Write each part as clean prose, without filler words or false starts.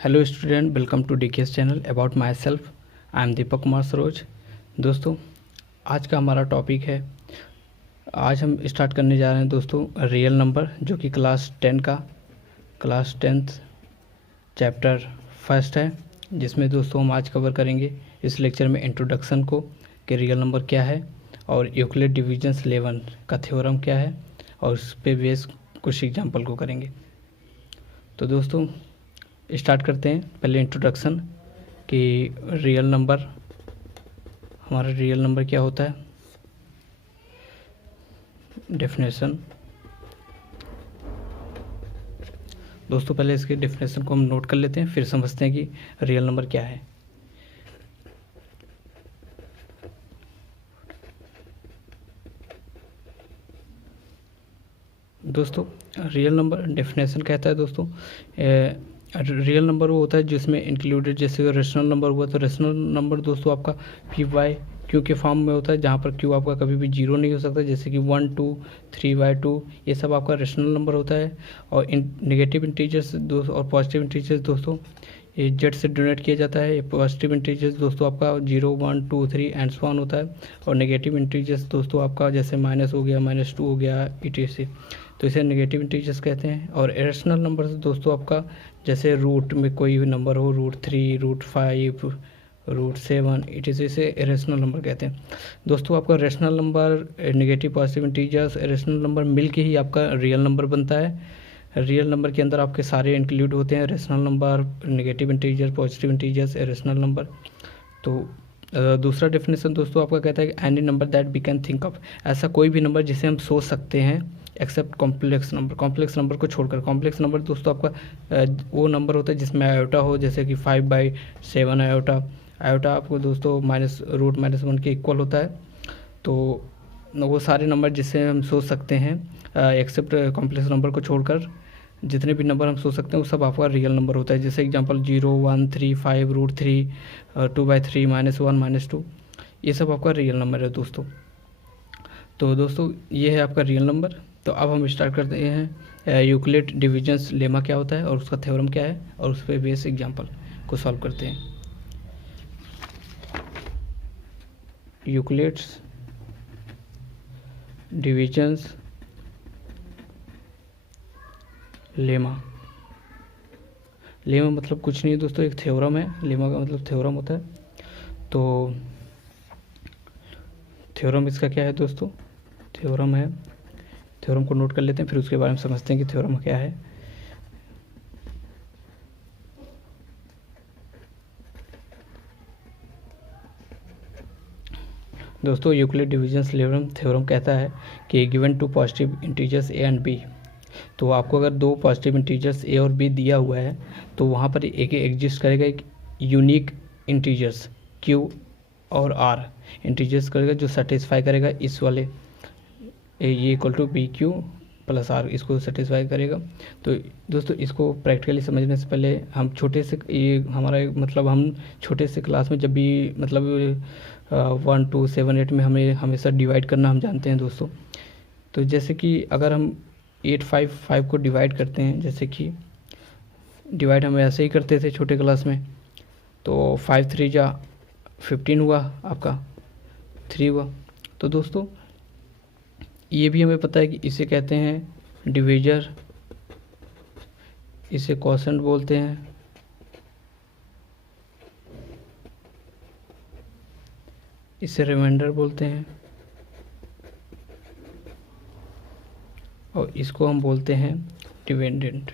Hello student, welcome to DKS channel. About myself, I am Deepak Kumar Saroj. दोस्तों, आज का हमारा टॉपिक है, आज हम स्टार्ट करने जा रहे हैं दोस्तों रियल नंबर, जो कि क्लास 10th चैप्टर फर्स्ट है, जिसमें दोस्तों हम आज कवर करेंगे इस लेक्चर में इंट्रोडक्शन को कि रियल नंबर क्या है और यूक्लिड डिविजन्स 11 का थ्योरम क्या है, और उस पे बेस कुछ एग्जाम्पल को करेंगे। तो दोस्तों स्टार्ट करते हैं। पहले इंट्रोडक्शन कि रियल नंबर, हमारा रियल नंबर क्या होता है, डेफिनेशन। दोस्तों पहले इसके डेफिनेशन को हम नोट कर लेते हैं, फिर समझते हैं कि रियल नंबर क्या है। दोस्तों रियल नंबर डेफिनेशन कहता है दोस्तों, रियल नंबर वो होता है जिसमें इंक्लूडेड, जैसे रेशनल नंबर हुआ तो रेशनल नंबर दोस्तों आपका पी वाई क्यू के फॉर्म में होता है, जहाँ पर क्यू आपका कभी भी जीरो नहीं हो सकता, जैसे कि 1 2 3/2 ये सब आपका रेशनल नंबर होता है। और नेगेटिव इंटीजर्स दोस्तों और पॉजिटिव इंटीजर्स दोस्तों ये जेड से डोनेट किया जाता है। पॉजिटिव इंटीजर्स दोस्तों आपका 0 1 2 3 एंड सो ऑन होता है, और नेगेटिव इंटीजर्स दोस्तों आपका जैसे माइनस हो गया, -2 हो गया, etc, तो इसे नेगेटिव इंटीजर्स कहते हैं। और इरेशनल नंबर्स दोस्तों आपका जैसे रूट में कोई भी नंबर हो, √3 √5 √7, इसे इरेशनल नंबर कहते हैं। दोस्तों आपका rational number, negative positive integers, irrational number मिल के ही आपका रियल नंबर बनता है। रियल नंबर के अंदर आपके सारे इंक्लूड होते हैं, rational number, negative integer, positive integers, irrational number. तो दूसरा डेफिनेशन दोस्तों आपका कहता है कि any number that we can think of, ऐसा कोई भी नंबर जिसे हम सोच सकते हैं except complex number, complex number को छोड़कर। कॉम्प्लेक्स नंबर दोस्तों आपका वो नंबर होता है जिसमें आयोटा हो, जैसे कि 5/7 आयोटा। आयोटा आपको दोस्तों √-1 के इक्वल होता है। तो वो सारे नंबर जिससे हम सोच सकते हैं एक्सेप्ट कॉम्प्लेक्स नंबर को छोड़कर, जितने भी नंबर हम सोच सकते हैं वो सब आपका रियल नंबर होता है। जैसे एग्जांपल 0 1 3 5 √3 2/3 -1 -2, ये सब आपका रियल नंबर है दोस्तों। तो दोस्तों ये है आपका रियल नंबर। तो अब हम स्टार्ट करते हैं यूक्लिड डिविजन्स लेमा क्या होता है और उसका थ्योरम क्या है, और उस पर बेस एग्जांपल को सॉल्व करते हैं। यूक्लिड्स डिविजन्स लेमा, लेमा मतलब कुछ नहीं दोस्तों, एक थ्योरम है। लेमा का मतलब थ्योरम होता है। तो थ्योरम इसका क्या है दोस्तों, थ्योरम है, थ्योरम को नोट कर लेते हैं, फिर उसके बारे में समझते हैं कि थ्योरम क्या है। दोस्तों यूक्लिड डिविजन्स थ्योरम कहता है कि given two positive integers a and b, तो आपको अगर दो पॉजिटिव इंटीजर्स ए और बी दिया हुआ है तो वहाँ पर एक एग्जिस्ट करेगा एक यूनिक इंटीजर्स क्यू और आर इंटीजर्स करेगा, जो सेटिस्फाई करेगा इस वाले ये equal to b q plus r, इसको सेटिस्फाई करेगा। तो दोस्तों इसको प्रैक्टिकली समझने से पहले हम छोटे से, ये हमारा मतलब हम छोटे से क्लास में जब भी मतलब 1 2 7 8 में हमें हमेशा डिवाइड करना हम जानते हैं दोस्तों। तो जैसे कि अगर हम 8 5 5 को डिवाइड करते हैं, जैसे कि डिवाइड हम ऐसे ही करते थे छोटे क्लास में, तो 5 3 जा 15 हुआ, आपका 3 हुआ। तो दोस्तों ये भी हमें पता है कि इसे कहते हैं डिवीजर, इसे क्वोशेंट बोलते हैं, इसे रिमाइंडर बोलते हैं, और इसको हम बोलते हैं डिपेंडेंट।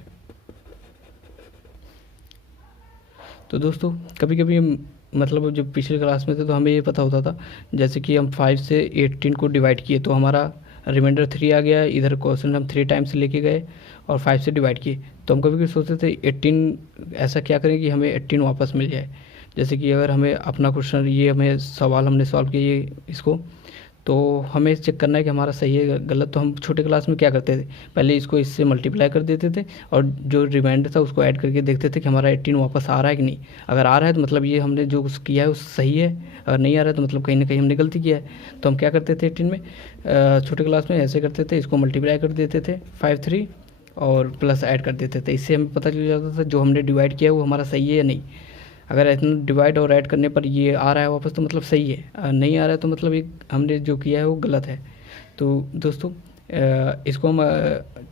तो दोस्तों कभी कभी मतलब जब पिछले क्लास में थे तो हमें ये पता होता था, जैसे कि हम 5 से 18 को डिवाइड किए तो हमारा रिमाइंडर 3 आ गया, इधर क्वेश्चन हम 3 टाइम्स लेके गए और 5 से डिवाइड किए, तो हम कभी कभी सोचते थे 18 ऐसा क्या करें कि हमें 18 वापस मिल जाए। जैसे कि अगर हमें अपना क्वेश्चन, ये हमें सवाल हमने सॉल्व किया ये इसको, तो हमें चेक करना है कि हमारा सही है गलत। तो हम छोटे क्लास में क्या करते थे, पहले इसको इससे मल्टीप्लाई कर देते थे और जो रिमाइंडर था उसको ऐड करके देखते थे कि हमारा 18 वापस आ रहा है कि नहीं। अगर आ रहा है तो मतलब ये हमने जो किया है वो सही है, अगर नहीं आ रहा है तो मतलब कहीं ना कहीं हमने गलती किया है। तो हम क्या करते थे 18 में, छोटे क्लास में ऐसे करते थे, इसको मल्टीप्लाई कर देते थे 5 3 और प्लस ऐड कर देते थे। इससे हमें पता चल जाता था जो हमने डिवाइड किया है वो हमारा सही है या नहीं। अगर इतना डिवाइड और ऐड करने पर ये आ रहा है वापस तो मतलब सही है, नहीं आ रहा है तो मतलब एक हमने जो किया है वो गलत है। तो दोस्तों इसको हम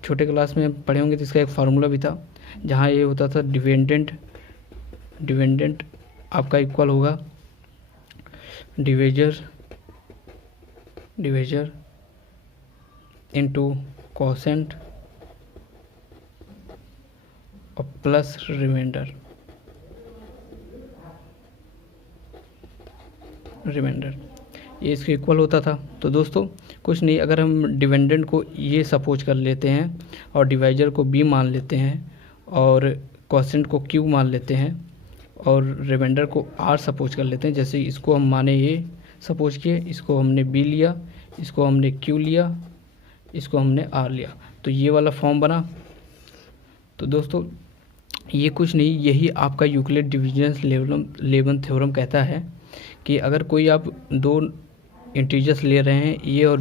छोटे क्लास में पढ़े होंगे, तो इसका एक फार्मूला भी था जहाँ ये होता था डिपेंडेंट आपका इक्वल होगा डिवीजर इनटू कोसेंट और प्लस रिमाइंडर ये इसके इक्वल होता था। तो दोस्तों कुछ नहीं, अगर हम डिपेंडेंट को ये सपोज कर लेते हैं और डिवाइजर को बी मान लेते हैं और कोसेंट को क्यू मान लेते हैं और रिमाइंडर को आर सपोज कर लेते हैं। जैसे इसको हम माने ए सपोज किए, इसको हमने बी लिया, इसको हमने क्यू लिया, इसको हमने आर लिया, तो ये वाला फॉर्म बना। तो दोस्तों ये कुछ नहीं, यही आपका यूक्लिड डिविजन लेबन थ्योरम कहता है कि अगर कोई आप दो इंटीजर्स ले रहे हैं ए और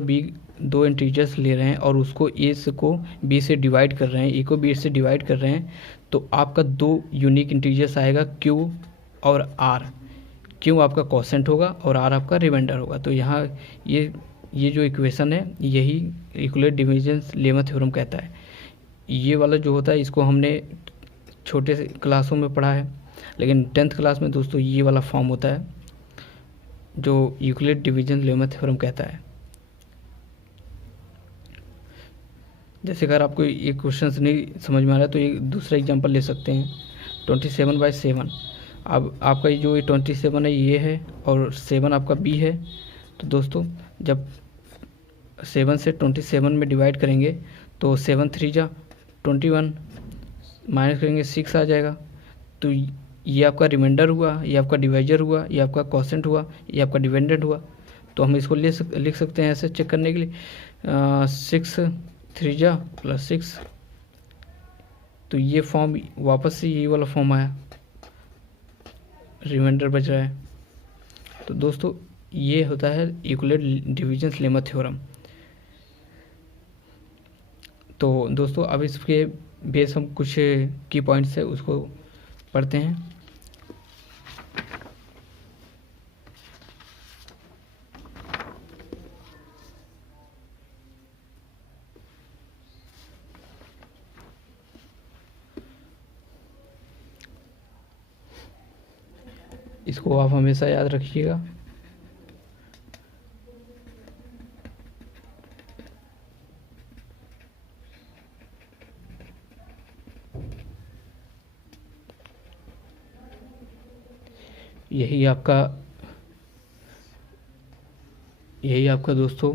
बी दो इंटीजर्स ले रहे हैं और उसको ए से को बी से डिवाइड कर रहे हैं, ए को बी से डिवाइड कर रहे हैं, तो आपका दो यूनिक इंटीजर्स आएगा क्यू और आर। क्यू आपका कोसेंट होगा और आर आपका रिमाइंडर होगा। तो यहाँ ये जो इक्वेशन है यही यूक्लिड डिविजन लेमा थ्योरम कहता है। ये वाला जो होता है इसको हमने छोटे क्लासों में पढ़ा है, लेकिन 10th क्लास में दोस्तों ये वाला फॉर्म होता है जो यूक्लिड डिवीजन लेमा थ्योरम कहता है। जैसे अगर आपको ये क्वेश्चन नहीं समझ में आ रहा है तो एक दूसरा एग्जांपल ले सकते हैं, 27/7। अब आपका जो ये 27 है ये है और 7 आपका बी है। तो दोस्तों जब 7 से 27 में डिवाइड करेंगे तो 7 3 जा 21, माइनस करेंगे 6 आ जाएगा। तो ये आपका रिमाइंडर हुआ, ये आपका डिवाइजर हुआ, ये आपका कोसेंट हुआ, ये आपका डिपेंडेंट हुआ। तो हम इसको लिख सकते हैं ऐसे चेक करने के लिए 6 3 जा +6। तो ये फॉर्म वापस से ये वाला फॉर्म आया, रिमाइंडर बच रहा है। तो दोस्तों ये होता है यूक्लिड डिविजन लेमा थ्योरम। तो दोस्तों अब इसके बेस हम कुछ की पॉइंट्स है उसको पढ़ते हैं। इसको आप हमेशा याद रखिएगा। यही आपका दोस्तों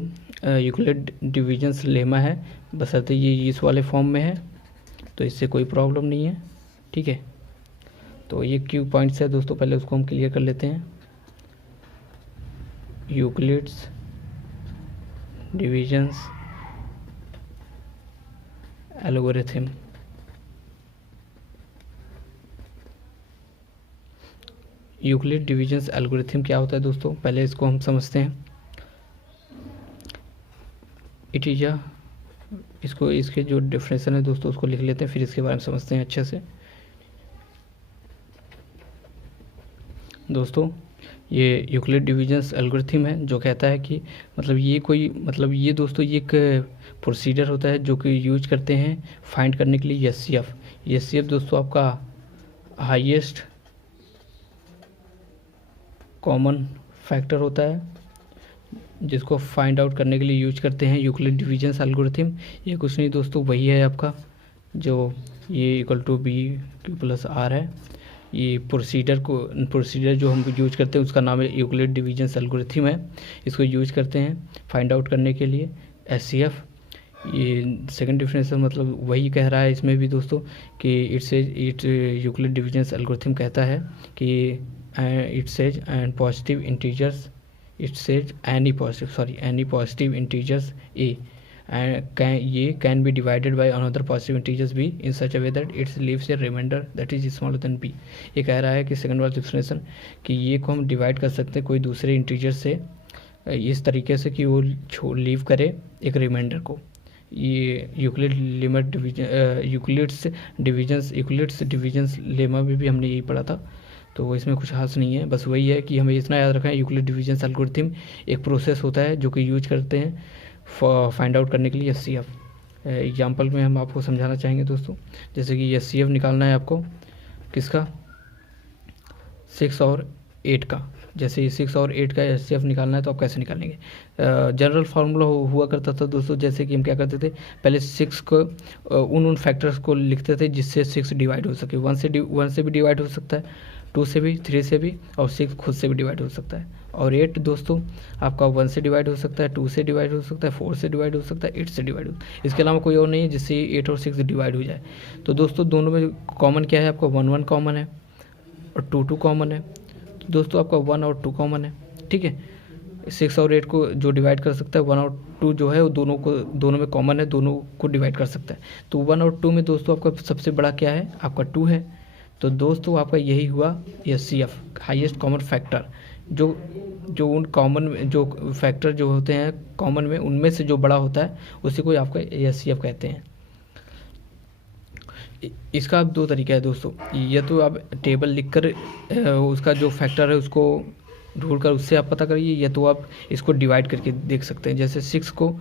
यूक्लिड डिविजन्स लेमा है, बशर्ते ये इस वाले फॉर्म में है, तो इससे कोई प्रॉब्लम नहीं है। ठीक है, तो ये क्यू पॉइंट्स है दोस्तों, पहले उसको हम क्लियर कर लेते हैं। Euclid's divisions algorithm. Euclid divisions algorithm क्या होता है दोस्तों, पहले इसको हम समझते हैं। इट इज इसको इसके जो डेफिनेशन है दोस्तों उसको लिख लेते हैं, फिर इसके बारे में समझते हैं अच्छे से। दोस्तों ये यूक्लिड डिविजन्स एल्गोरिथम है जो कहता है कि ये दोस्तों ये एक प्रोसीजर होता है जो कि यूज करते हैं फाइंड करने के लिए एचसीएफ दोस्तों आपका हाईएस्ट कॉमन फैक्टर होता है, जिसको फाइंड आउट करने के लिए यूज करते हैं यूक्लिड डिविजन्स एल्गोरिथम। ये कुछ नहीं दोस्तों, वही है आपका जो ये = BQ + R है। ये प्रोसीजर जो हम यूज करते हैं उसका नाम है यूक्लिड डिविजन्स एल्गोरिथम है। इसको यूज करते हैं फाइंड आउट करने के लिए एचसीएफ। ये सेकंड डिफरेंशियल मतलब वही कह रहा है इसमें भी दोस्तों कि इट यूक्लिड डिविजन्स एल्गोरिथम कहता है कि it says and positive integers, it says any positive integers a and can be divided by another positive integers b in such a way that it leaves a remainder that is smaller than b। ये कह रहा है कि second वाला differential कि ये को हम डिवाइड कर सकते हैं कोई दूसरे इंटीजर से इस तरीके से कि वो लीव करे एक रिमाइंडर को, ये यूक्लिड्स डिविजन्स लेमा में भी हमने यही पढ़ा था, तो इसमें कुछ खास नहीं है। बस वही है कि हमें इतना याद रखना है, यूक्लिड डिविजन्स एल्गोरिथम एक प्रोसेस होता है जो कि यूज करते हैं फाइंड आउट करने के लिए एचसीएफ। एग्जाम्पल में हम आपको समझाना चाहेंगे दोस्तों, जैसे कि एचसीएफ निकालना है आपको किसका, 6 और 8 का। जैसे ये 6 और 8 का एचसीएफ निकालना है तो आप कैसे निकालेंगे। जनरल फार्मूला हुआ करता था दोस्तों, जैसे कि हम क्या करते थे, पहले 6 को उन फैक्टर्स को लिखते थे जिससे 6 डिवाइड हो सके। 1 से भी डिवाइड हो सकता है, 2 से भी, 3 से भी, और 6 खुद से भी डिवाइड हो सकता है। और 8 दोस्तों आपका 1 से डिवाइड हो सकता है, 2 से डिवाइड हो सकता है, 4 से डिवाइड हो सकता है, 8 से डिवाइड हो। इसके अलावा कोई और नहीं है जिससे 8 और 6 डिवाइड हो जाए। तो दोस्तों दोनों में कॉमन क्या है, आपका 1 1 कॉमन है और 2 2 कॉमन है। तो दोस्तों आपका 1 और 2 कॉमन है, ठीक है। 6 और 8 को जो डिवाइड कर सकता है, 1 और 2 जो है वो दोनों में कॉमन है, दोनों को डिवाइड कर सकता है। तो 1 और 2 में दोस्तों आपका सबसे बड़ा क्या है, आपका 2 है। तो दोस्तों आपका यही हुआ एचसीएफ, हाईएस्ट कॉमन फैक्टर। जो उन कॉमन जो फैक्टर जो होते हैं कॉमन में, उनमें से जो बड़ा होता है उसी को आपका एचसीएफ कहते हैं। इसका अब 2 तरीका है दोस्तों, या तो आप टेबल लिखकर उसका जो फैक्टर है उसको ढूंढ कर उससे आप पता करिए, या तो आप इसको डिवाइड करके देख सकते हैं। जैसे 6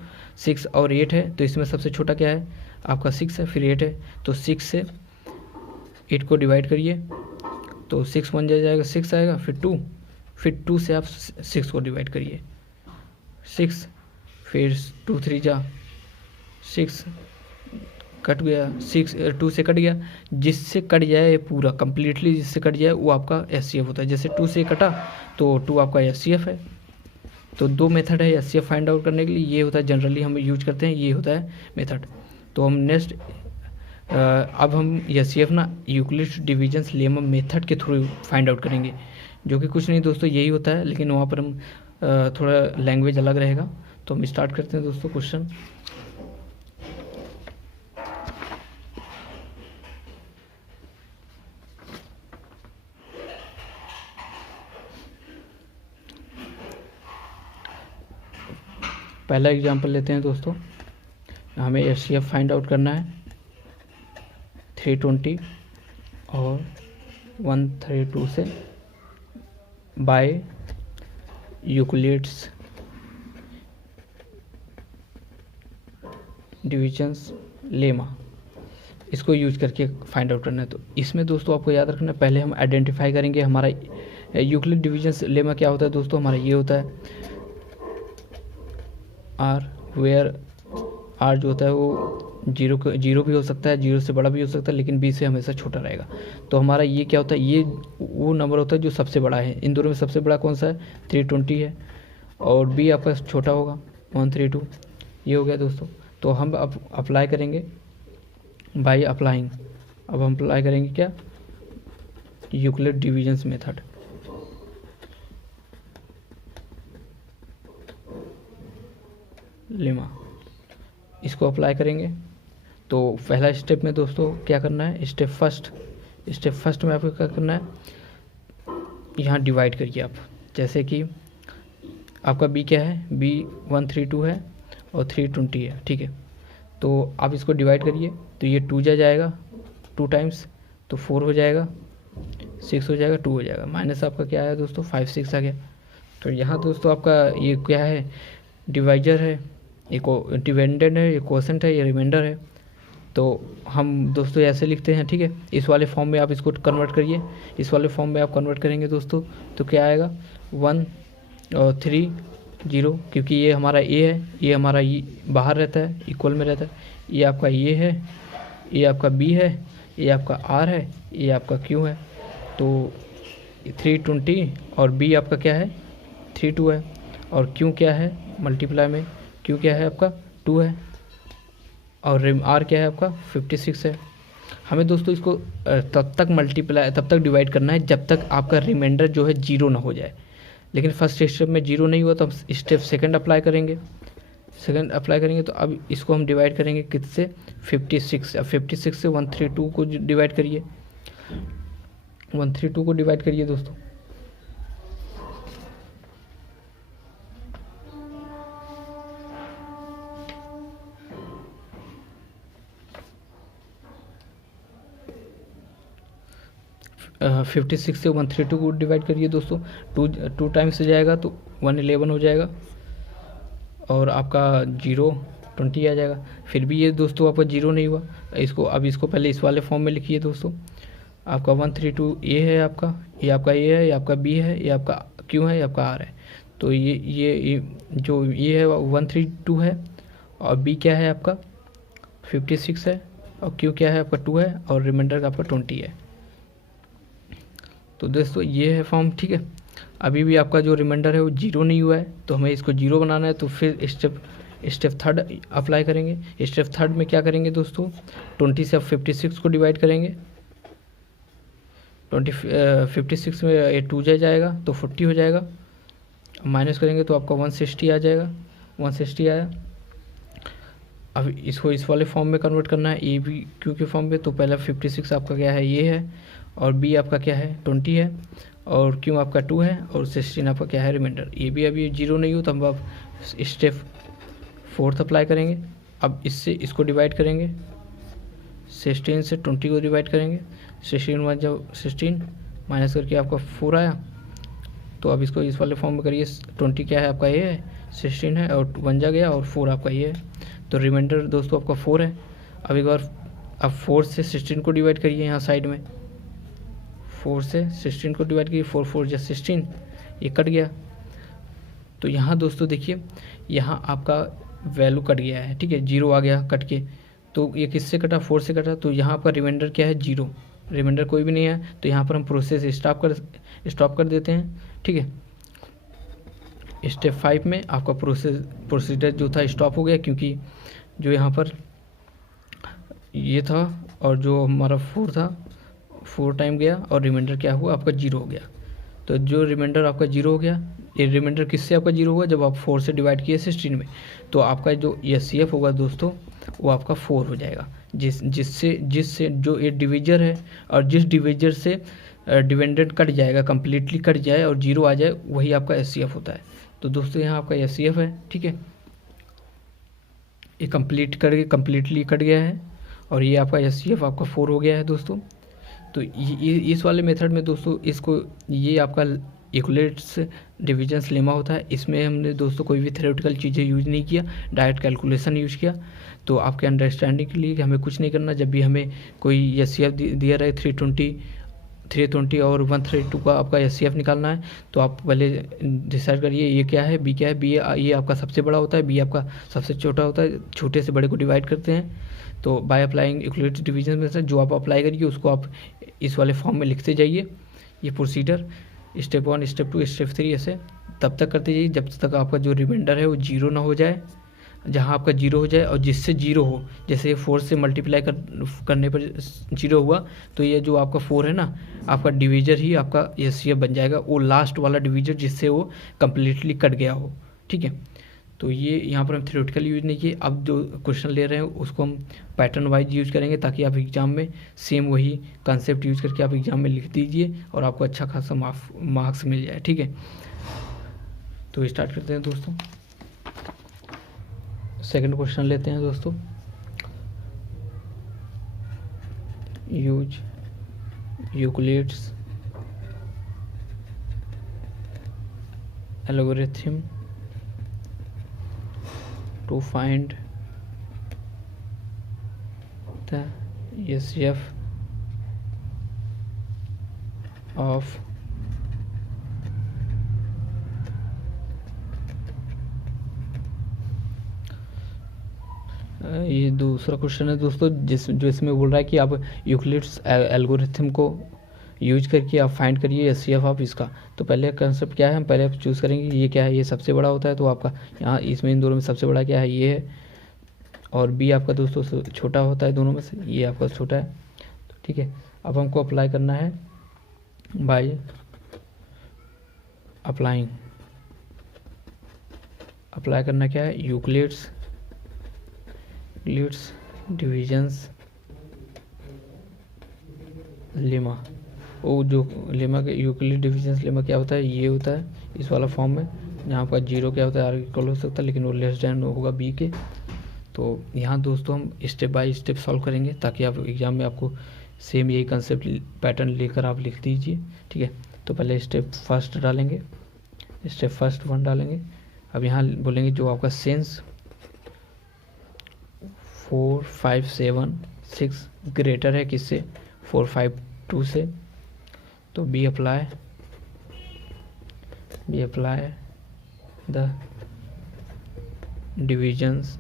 और 8 है, तो इसमें सबसे छोटा क्या है, आपका 6 है, फिर 8 है, तो 6 से 8 को डिवाइड करिए तो 6 बन जाएगा, 6 आएगा, फिर 2 से आप 6 को डिवाइड करिए, 6, फिर 2 3 जा 6, कट गया, 6 2 से कट गया, जिससे कट जाए पूरा कंप्लीटली, जिससे कट जाए वो आपका एचसीएफ होता है। जैसे 2 से कटा तो 2 आपका एचसीएफ है। तो 2 मेथड है एचसीएफ फाइंड आउट करने के लिए, ये होता है जनरली हम यूज करते हैं, ये होता है मेथड। तो हम नेक्स्ट अब हम एचसीएफ ना यूक्लिड डिविजन्स लेमा मेथड के थ्रू फाइंड आउट करेंगे, जो कि कुछ नहीं दोस्तों यही होता है, लेकिन वहाँ पर हम थोड़ा लैंग्वेज अलग रहेगा। तो हम स्टार्ट करते हैं दोस्तों क्वेश्चन। पहला एग्जांपल लेते हैं दोस्तों, हमें एचसीएफ फाइंड आउट करना है 320 और 132 से बाय यूक्लिड्स डिविजन्स लेमा, इसको यूज करके फाइंड आउट करना है। तो इसमें दोस्तों आपको याद रखना है, पहले हम आइडेंटिफाई करेंगे हमारा यूक्लिड डिविजन्स लेमा क्या होता है दोस्तों, हमारा ये होता है आर, वेयर आर जो होता है वो जीरो भी हो सकता है, 0 से बड़ा भी हो सकता है, लेकिन बी से हमेशा छोटा रहेगा। तो हमारा ये क्या होता है, ये वो नंबर होता है जो सबसे बड़ा है। इन दोनों में सबसे बड़ा कौन सा है, 320 है, और बी आपका छोटा होगा 132। ये हो गया दोस्तों। तो हम अब अप्लाई करेंगे बाय अप्लाइंग, अब हम अप्लाई करेंगे क्या, यूक्लिड डिविजन्स मेथड। लेमा इसको अप्लाई करेंगे। तो पहला स्टेप में दोस्तों क्या करना है, स्टेप फर्स्ट में आपको क्या करना है, यहाँ डिवाइड करिए आप। जैसे कि आपका बी क्या है, बी 132 है और 320 है, ठीक है। तो आप इसको डिवाइड करिए, तो ये 2 जाएगा 2 टाइम्स, तो 4 हो जाएगा, 6 हो जाएगा, 2 हो जाएगा, माइनस आपका क्या आया दोस्तों, 5 6 आ गया। तो यहाँ दोस्तों आपका ये क्या है, डिवाइजर है, एक डिपेंडेंट है, एक क्वोशेंट है, ये रिमाइंडर है। तो हम दोस्तों ऐसे लिखते हैं, ठीक है। इस वाले फॉर्म में आप इसको कन्वर्ट करिए, इस वाले फॉर्म में आप कन्वर्ट करेंगे दोस्तों, तो क्या आएगा 1 और 3 0, क्योंकि ये हमारा ए है, ये हमारा बाहर रहता है, इक्वल में रहता है। ये आपका ये है, ये आपका बी है, ये आपका आर है, ये आपका क्यू है। तो 320 और बी आपका क्या है 32 है, और क्यू क्या है मल्टीप्लाई में, क्यू क्या है आपका 2 है, और आर क्या है आपका 56 है। हमें दोस्तों इसको तब तक डिवाइड करना है जब तक आपका रिमाइंडर जो है 0 ना हो जाए। लेकिन फर्स्ट स्टेप में 0 नहीं हुआ तो हम स्टेप सेकंड अप्लाई करेंगे। तो अब इसको हम डिवाइड करेंगे किससे, 56। अब 56 से 132 को डिवाइड करिए, 132 को डिवाइड करिए दोस्तों। 56 से 132 को डिवाइड करिए दोस्तों, टू टाइम्स से जाएगा तो 111 हो जाएगा और आपका 0 20 आ जाएगा। फिर भी ये दोस्तों आपका 0 नहीं हुआ, इसको पहले इस वाले फॉर्म में लिखिए दोस्तों। आपका 132 ए है, आपका ये आपका ए है, ये आपका बी है, ये आपका क्यू है, ये आपका आर है। तो ये जो ये है 132 है और बी क्या है आपका 56 है और क्यू क्या है आपका 2 है और रिमाइंडर का आपका 20 है। तो दोस्तों ये है फॉर्म, ठीक है। अभी भी आपका जो रिमाइंडर है वो 0 नहीं हुआ है, तो हमें इसको 0 बनाना है। तो फिर स्टेप थर्ड अप्लाई करेंगे। स्टेप थर्ड में क्या करेंगे दोस्तों, 20 से 56 को डिवाइड करेंगे। 56 में ये 2 जाएगा तो 40 हो जाएगा, माइनस करेंगे तो आपका 160 आ जाएगा। 160 आया। अब इसको इस वाले फॉर्म में कन्वर्ट करना है, ए बी क्यू के फॉर्म में। तो पहला 56 आपका क्या है, ये है, और बी आपका क्या है 20 है, और क्यू आपका 2 है, और 16 आपका क्या है रिमाइंडर। ये भी अभी 0 नहीं हो तो हम अब स्टेप फोर्थ अप्लाई करेंगे। अब इससे इसको डिवाइड करेंगे, 16 से 20 को डिवाइड करेंगे। 16 1 जब 16 माइनस करके आपका 4 आया। तो अब इसको इस वाले फॉर्म में करिए। 20 क्या है आपका ये है, 16 है और 1 जा गया और 4 आपका ये है। तो रिमाइंडर दोस्तों आपका 4 है। अब एक बार अब 4 से 16 को डिवाइड करिए यहाँ साइड में। 4 से 16 को डिवाइड करिए, 4 4 जा 16, ये कट गया। तो यहाँ दोस्तों देखिए, यहाँ आपका वैल्यू कट गया है, ठीक है, 0 आ गया कट के। तो ये किससे कटा, 4 से कटा। तो यहाँ आपका रिमाइंडर क्या है 0, रिमाइंडर कोई भी नहीं है। तो यहाँ पर हम प्रोसेस स्टॉप कर देते हैं, ठीक है। स्टेप 5 में आपका प्रोसीजर जो था स्टॉप हो गया, क्योंकि जो यहाँ पर ये था और जो हमारा 4 था 4 टाइम गया और रिमाइंडर क्या हुआ आपका 0 हो गया। तो जो रिमाइंडर आपका 0 हो गया, ये रिमाइंडर किससे आपका 0 हुआ, जब आप 4 से डिवाइड किए 16 में। तो आपका जो SCF होगा दोस्तों वो आपका 4 हो जाएगा, जिससे जो ये डिविजर है और जिस डिविजर से डिविडेंड कट जाएगा, कम्प्लीटली कट जाए और 0 आ जाए, वही आपका SCF होता है। तो दोस्तों यहाँ आपका SCF है, ठीक है। ये कम्प्लीटली कट गया है और ये आपका SCF आपका 4 हो गया है दोस्तों। तो इस वाले मेथड में दोस्तों इसको ये आपका इक्वलेट्स डिविजन्स लेमा होता है। इसमें हमने दोस्तों कोई भी थ्योरेटिकल चीज़ें यूज नहीं किया, डायरेक्ट कैलकुलेशन यूज किया। तो आपके अंडरस्टैंडिंग के लिए कि हमें कुछ नहीं करना, जब भी हमें कोई SCF दिया रहे 320 और 132 का आपका SCF निकालना है, तो आप पहले डिसाइड करिए ये क्या है, बी क्या है। बी ये आपका सबसे बड़ा होता है, बी आपका सबसे छोटा होता है। छोटे से बड़े को डिवाइड करते हैं। तो बाय अप्लाइंग इक्वलेट्स डिवीजन में से जो आप अप्लाई करिए उसको आप इस वाले फॉर्म में लिखते जाइए। ये प्रोसीजर स्टेप 1 स्टेप 2 स्टेप 3 ऐसे तब तक करते जाइए जब तक आपका जो रिमाइंडर है वो 0 ना हो जाए। जहाँ आपका 0 हो जाए और जिससे 0 हो, जैसे 4 से मल्टीप्लाई करने पर 0 हुआ, तो ये जो आपका 4 है ना, आपका डिवीजर ही आपका SCF बन जाएगा, वो लास्ट वाला डिवीजर जिससे वो कम्प्लीटली कट गया हो, ठीक है। तो ये यहाँ पर हम थ्योरेटिकल यूज नहीं किए। अब जो क्वेश्चन ले रहे हैं उसको हम पैटर्न वाइज यूज करेंगे, ताकि आप एग्जाम में सेम वही कंसेप्ट यूज करके आप एग्जाम में लिख दीजिए और आपको अच्छा खासा मार्क्स मिल जाए, ठीक है। तो स्टार्ट करते हैं दोस्तों। सेकंड क्वेश्चन लेते हैं दोस्तों। Use Euclid's algorithm to find the SCF of ये दूसरा क्वेश्चन है दोस्तों, जो इसमें बोल रहा है कि आप यूक्लिड्स एल्गोरिथम को यूज करके आप फाइंड करिए SCF ऑफ इसका। तो पहले कंसेप्ट क्या है, हम पहले चूज़ करेंगे ये क्या है, ये सबसे बड़ा होता है। तो आपका यहाँ इसमें इन दोनों में सबसे बड़ा क्या है, ये है, और बी आपका दोस्तों छोटा होता है दोनों में से, ये आपका छोटा है, तो ठीक है। अब हमको अप्लाई करना है बाय अप्लाई करना क्या है, यूक्लिड्स डिविजन्स लेमा। वो जो लेमा के यूक्लिड डिविजन्स लेमा क्या होता है, ये होता है इस वाला फॉर्म में, जहाँ आपका 0 क्या होता है, आर इक्वल हो सकता है, लेकिन वो लेस देन होगा बी के। तो यहाँ दोस्तों हम स्टेप बाय स्टेप सॉल्व करेंगे, ताकि आप एग्जाम में आपको सेम यही कंसेप्ट पैटर्न लेकर आप लिख दीजिए, ठीक है। तो पहले स्टेप फर्स्ट डालेंगे, स्टेप फर्स्ट 1 डालेंगे। अब यहाँ बोलेंगे जो आपका सेंस 4 5 7 6 ग्रेटर है किससे, 4 5 2 से, तो we apply the divisions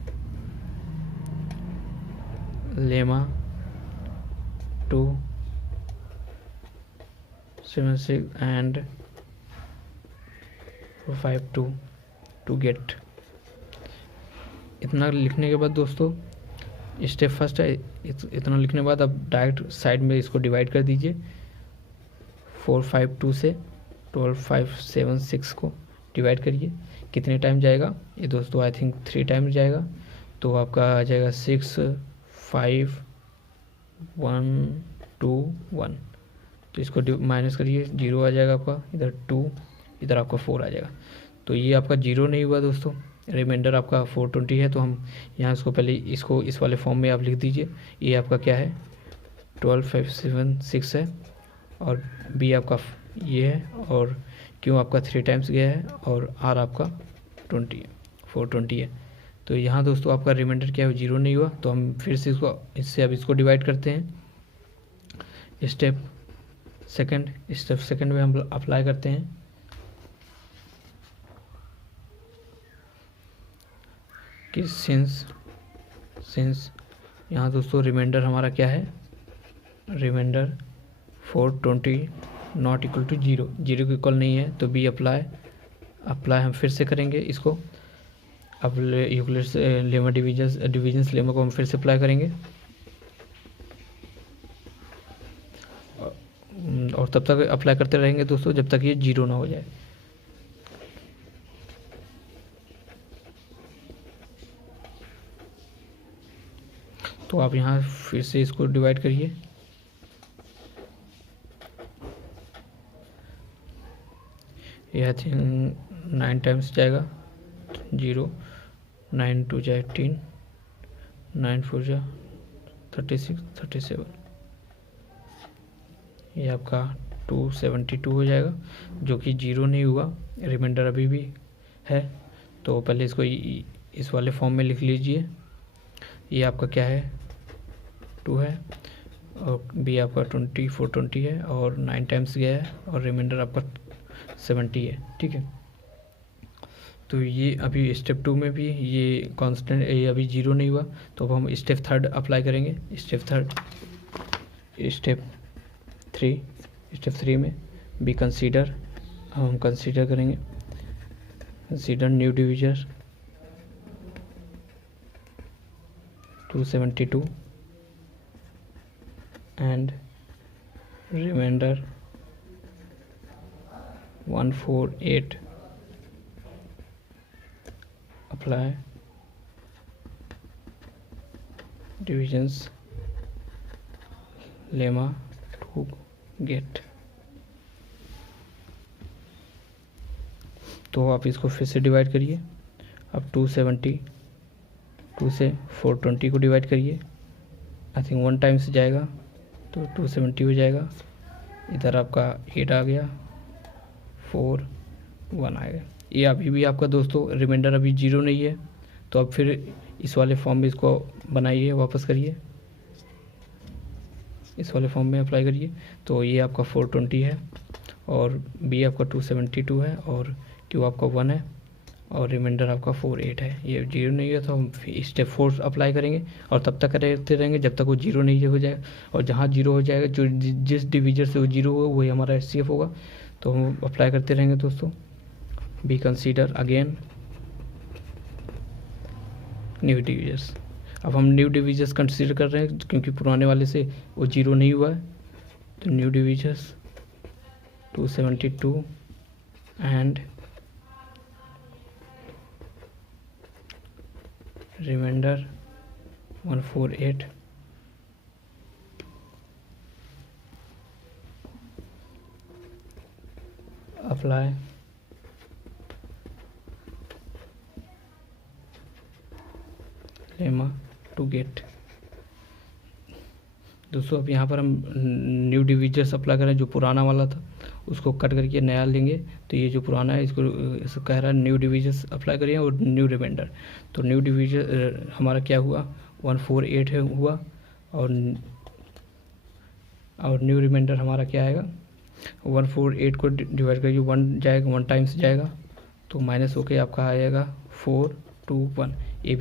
lemma to 7 6 and 5 2 to get. इतना लिखने के बाद दोस्तों स्टेप फर्स्ट है, इतना लिखने के बाद अब डायरेक्ट साइड में इसको डिवाइड कर दीजिए 4 5 2 से, 12 5 7 6 को डिवाइड करिए। कितने टाइम जाएगा ये दोस्तों, आई थिंक 3 टाइम जाएगा। तो आपका आ जाएगा 6 5 1 2 1। तो इसको माइनस करिए, 0 आ जाएगा आपका, इधर 2, इधर आपका 4 आ जाएगा। तो ये आपका 0 नहीं हुआ दोस्तों, रिमाइंडर आपका 420 है। तो हम यहाँ इसको पहले इसको इस वाले फॉर्म में आप लिख दीजिए। ये आपका क्या है 12 5 7 6 है, और बी आपका ये है, और क्यों आपका 3 टाइम्स गया है, और आर आपका 20 है, 420 है। तो यहाँ दोस्तों आपका रिमाइंडर क्या है 0 नहीं हुआ। तो हम फिर से इससे अब इसको डिवाइड करते हैं। स्टेप सेकंड में हम अप्लाई करते हैं कि सिंस यहाँ दोस्तों रिमाइंडर हमारा क्या है, रिमाइंडर 420 नॉट इक्वल टू 0 के इक्वल नहीं है। तो बी अप्लाई हम फिर से करेंगे इसको। अब यूक्लिड्स लेमा डिविजन्स लेमा को हम फिर से अप्लाई करेंगे, और तब तक अप्लाई करते रहेंगे दोस्तों जब तक ये 0 ना हो जाए। तो आप यहाँ फिर से इसको डिवाइड करिए, ये आई थिंक 9 टाइम्स जाएगा, 0 9 2 जाए 18, 9 4 जा 36 37, ये आपका 272 हो जाएगा, जो कि 0 नहीं हुआ, रिमाइंडर अभी भी है। तो पहले इसको इस वाले फॉर्म में लिख लीजिए। ये आपका क्या है 2 है, और बी आपका 420 है, और 9 टाइम्स गया है, और रिमाइंडर आपका 70 है, ठीक है। तो ये अभी स्टेप 2 में भी ये कांस्टेंट, ये अभी 0 नहीं हुआ। तो अब हम स्टेप थर्ड अप्लाई करेंगे। स्टेप 3 में बी कंसीडर, हम कंसीडर करेंगे, consider new division 272 and remainder 148। Apply divisions lemma to get. तो आप इसको फिर से डिवाइड करिए। अब 272 से 420 को डिवाइड करिए, आई थिंक 1 टाइम से जाएगा, तो 270 हो जाएगा। इधर आपका 8 आ गया, 4 1 आएगा। ये अभी भी आपका दोस्तों रिमाइंडर अभी 0 नहीं है। तो अब फिर इस वाले फॉर्म में इसको बनाइए, वापस करिए, इस वाले फॉर्म में अप्लाई करिए। तो ये आपका 420 है, और बी आपका 272 है, और क्यू आपका 1 है, और रिमाइंडर आपका 48 है। ये 0 नहीं है, तो हम स्टेप 4 अप्लाई करेंगे, और तब तक करते रहेंगे जब तक वो 0 नहीं हो जाए। और जहाँ 0 हो जाएगा, जो जिस डिविजन से वो 0 होगा वही हमारा HCF होगा। तो हम अप्लाई करते रहेंगे दोस्तों। B consider again new divisions. अब हम न्यू डिविजन्स कंसीडर कर रहे हैं क्योंकि पुराने वाले से वो 0 नहीं हुआ है। तो new divisions 272 and remainder 148। Apply lemma to get. दोस्तों अब यहाँ पर हम न्यू डिविजर्स अप्लाई करें, जो पुराना वाला था उसको कट करके नया लेंगे। तो ये जो पुराना है इसको कह रहा है न्यू डिविजर्स अप्लाई करिए और न्यू रिमाइंडर। तो न्यू डिविजर हमारा क्या हुआ, 148 है हुआ, और न्यू रिमाइंडर हमारा क्या आएगा, 148 को डिवाइड करके 1 जाएगा, 1 टाइम्स जाएगा तो माइनस होके आपका आएगा 421। ये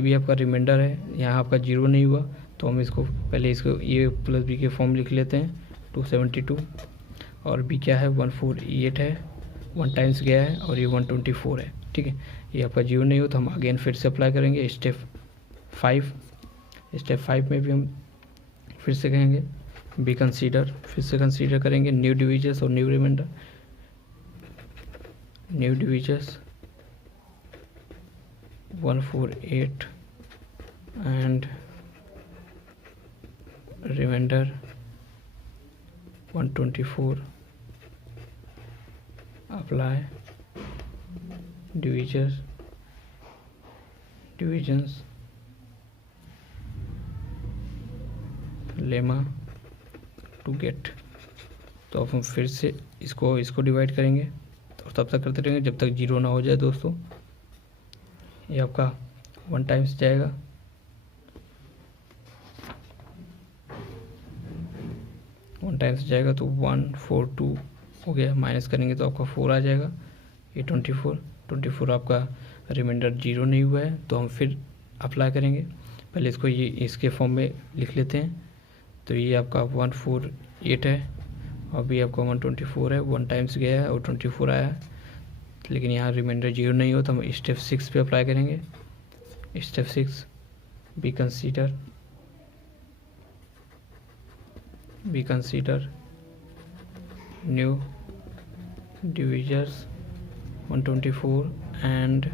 भी आपका रिमाइंडर है, यहाँ आपका जीरो नहीं हुआ तो हम इसको पहले इसको ए प्लस बी के फॉर्म लिख लेते हैं 272, और बी क्या है 148 है, 1 टाइम्स गया है, और ये 124 है। ठीक है, ये आपका जीरो नहीं हो तो हम अगेन फिर से अप्लाई करेंगे स्टेप 5 में भी हम फिर से कहेंगे बी कंसीडर, फिर से कंसीडर करेंगे न्यू डिविजर्स और new remainder. New divisors 148 and remainder 124, apply divisions lemma to get. तो अब हम फिर से इसको डिवाइड करेंगे और तब तक करते रहेंगे जब तक जीरो ना हो जाए दोस्तों। ये आपका 1 टाइम्स जाएगा, तो 142 हो गया, माइनस करेंगे तो आपका 4 आ जाएगा। ये 24 आपका रिमाइंडर जीरो नहीं हुआ है तो हम फिर अप्लाई करेंगे। पहले इसको ये इसके फॉर्म में लिख लेते हैं। तो ये आपका 148 है और भी आपका 124 है, 1 टाइम्स गया है और 24 आया है, लेकिन यहाँ रिमाइंडर जीरो नहीं हो तो हम स्टेप 6 पे अप्लाई करेंगे। Step 6 we consider new divisors 124 and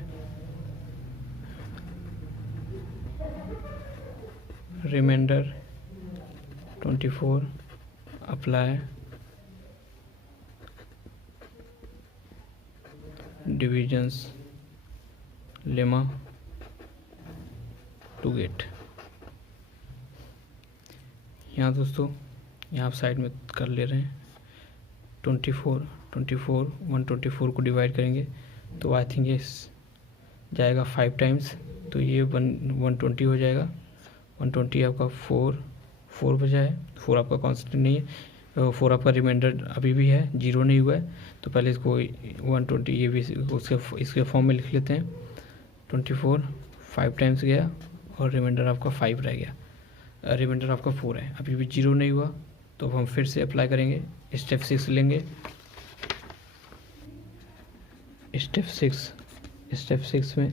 remainder 24, apply divisions lemma to get. यहाँ दोस्तों यहाँ आप साइड में कर ले रहे हैं 124 को डिवाइड करेंगे तो आई थिंक ये जाएगा 5 टाइम्स, तो ये 120 हो जाएगा। 120 आपका 4 बचा है, 4 आपका कांस्टेंट नहीं है, 4 आपका रिमाइंडर अभी भी है, जीरो नहीं हुआ है। तो पहले इसको 120 ये भी इसके फॉर्म में लिख लेते हैं। 24 5 टाइम्स गया और रिमाइंडर आपका 5 रह गया, रिमाइंडर आपका 4 है, अभी भी जीरो नहीं हुआ तो हम फिर से अप्लाई करेंगे। स्टेप 6 लेंगे। स्टेप 6 में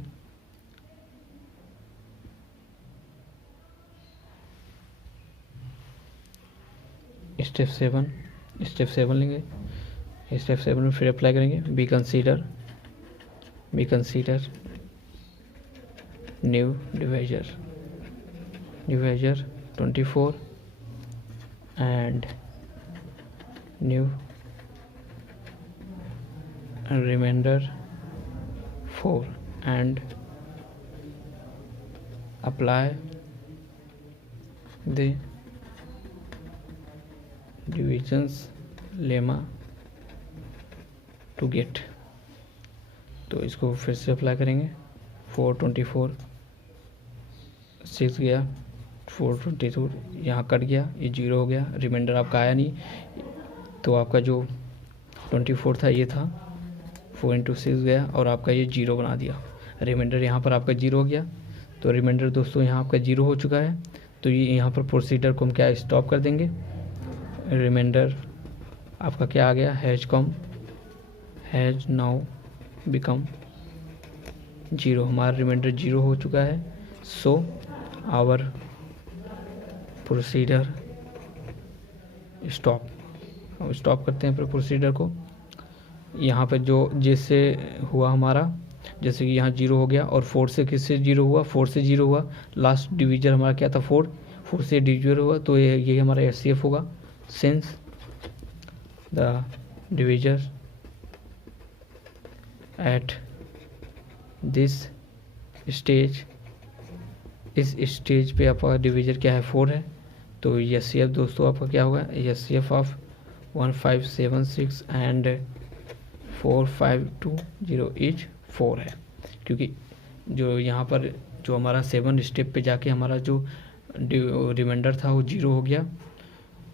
स्टेप 7 लेंगे। स्टेप 7 में फिर अप्लाई करेंगे we consider new divisor 24 and new remainder 4 and apply the divisions lemma to get. तो इसको फिर से अप्लाई करेंगे। 424 6 गया, 422 यहाँ कट गया, ये जीरो हो गया, रिमाइंडर आपका आया नहीं तो आपका जो 24 था ये था, 4 × 6 गया और आपका ये जीरो बना दिया, रिमाइंडर यहाँ पर आपका जीरो हो गया। तो रिमाइंडर दोस्तों यहाँ आपका जीरो हो चुका है, तो ये यहाँ पर प्रोसीजर को हम क्या स्टॉप कर देंगे। रिमाइंडर आपका क्या आ गया, हैज़ नाउ बिकम जीरो, हमारा रिमाइंडर जीरो हो चुका है। सो आवर प्रोसीजर स्टॉप, हम स्टॉप करते हैं फिर प्रोसीजर को। यहाँ पर जो जैसे हुआ हमारा, जैसे कि यहाँ जीरो हो गया और 4 से किससे जीरो हुआ, 4 से जीरो हुआ, लास्ट डिवीजर हमारा क्या था 4 से डिवीजर हुआ, तो ये हमारा एचसीएफ होगा। Since the divisor at this stage, इस स्टेज पे आपका डिवीजर क्या है 4 है, तो एच सी एफ दोस्तों आपका क्या होगा, H C F of 1576 and 4520 is 4 है, क्योंकि जो यहाँ पर जो हमारा 7 स्टेप पे जाके हमारा जो रिमाइंडर था वो 0 हो गया,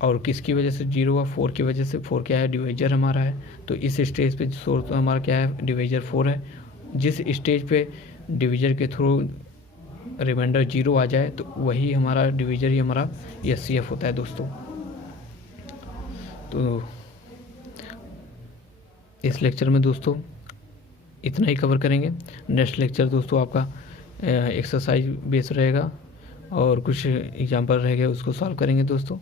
और किसकी वजह से 0 हुआ, 4 की वजह से। 4 क्या है, डिवाइजर हमारा है, तो इस स्टेज पे सोर्स हमारा क्या है, डिवाइजर 4 है। जिस स्टेज पे डिवीजर के थ्रू रिमाइंडर 0 आ जाए तो वही हमारा डिवीजर ही हमारा एच सी एफ होता है दोस्तों। तो इस लेक्चर में दोस्तों इतना ही कवर करेंगे। नेक्स्ट लेक्चर दोस्तों आपका एक्सरसाइज बेस रहेगा और कुछ एग्जाम्पल रहेगा, उसको सॉल्व करेंगे दोस्तों।